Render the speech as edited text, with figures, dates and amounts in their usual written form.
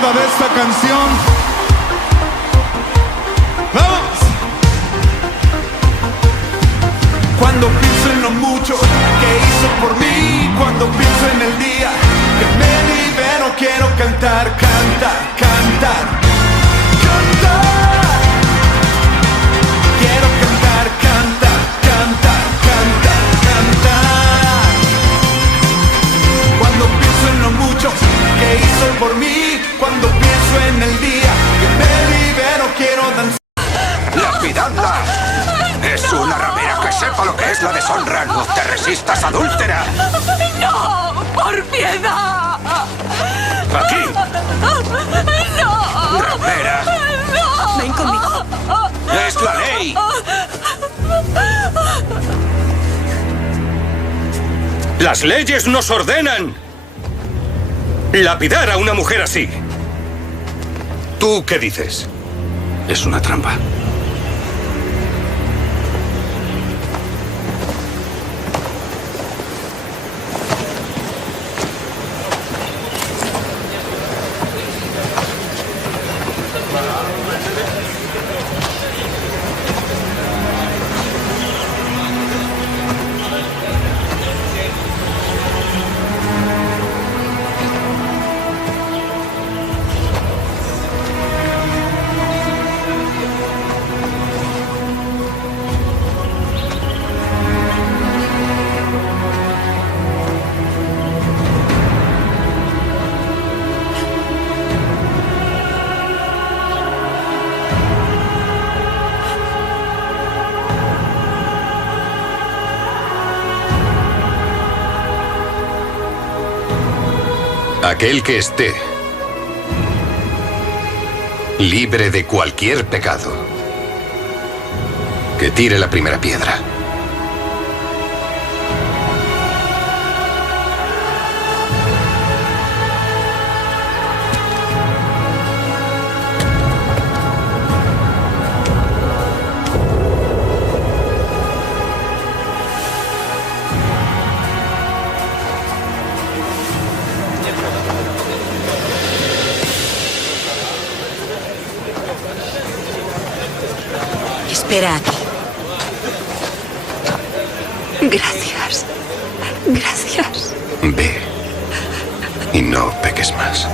acuerda de esta canción? ¡Vamos! Cuando pienso en lo mucho que hizo por mí, cuando pienso en el día que me libero, quiero cantar, cantar, cantar, cantar. Quiero cantar, cantar, cantar, cantar, cantar. Cuando pienso en lo mucho que hizo por mí, cuando pienso en el día que me libero, quiero danzar. ¡Lapidadla! ¡Es una ramera que sepa lo que es la deshonra! ¡No te resistas, adúltera! ¡No! ¡Por piedad! ¡Aquí! ¡No! ¡Ramera! ¡No! Ven conmigo. ¡Es la ley! ¡Las leyes nos ordenan lapidar a una mujer así! ¿Tú qué dices? Es una trampa. Aquel que esté libre de cualquier pecado, que tire la primera piedra. Espera aquí. Gracias. Gracias. Ve y no peques más.